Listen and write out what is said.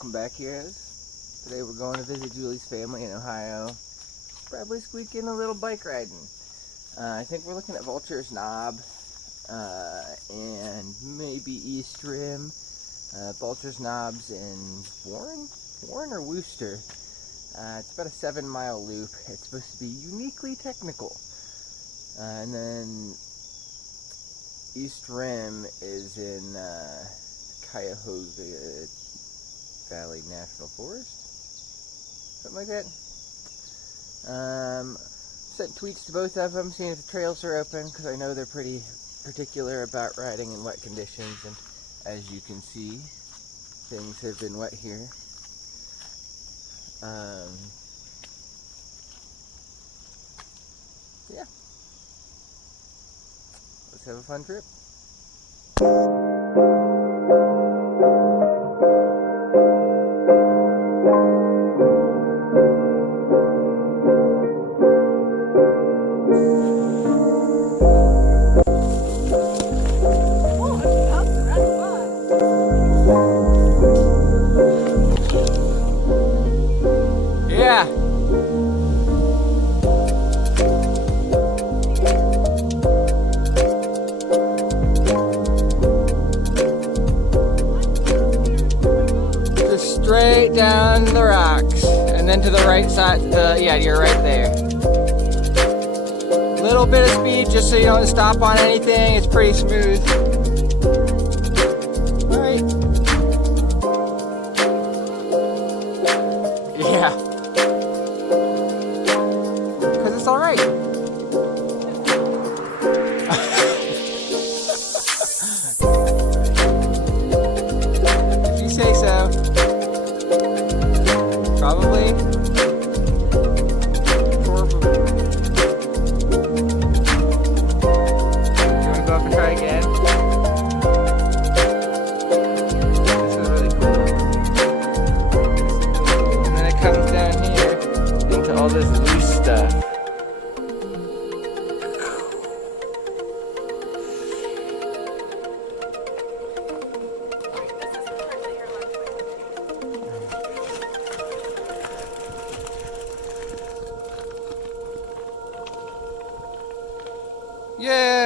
Welcome back, heroes. Today we're going to visit Julie's family in Ohio. Probably squeak in a little bike riding. I think we're looking at Vultures Knob and maybe East Rim. Vultures Knob's in Warren or Worcester. It's about a 7-mile loop. It's supposed to be uniquely technical. And then East Rim is in Cuyahoga Valley National Forest, something like that. Sent tweets to both of them, seeing if the trails are open, because I know they're pretty particular about riding in wet conditions, and as you can see, things have been wet here. Yeah, let's have a fun trip. Straight down the rocks, and then to the right side. Yeah, you're right there. Little bit of speed, just so you don't stop on anything. It's pretty smooth. All right. Yeah. Because it's all right. If you say so. Probably. You want to go up and try again? This is really cool. And then it comes down here into all this loose stuff. Yeah.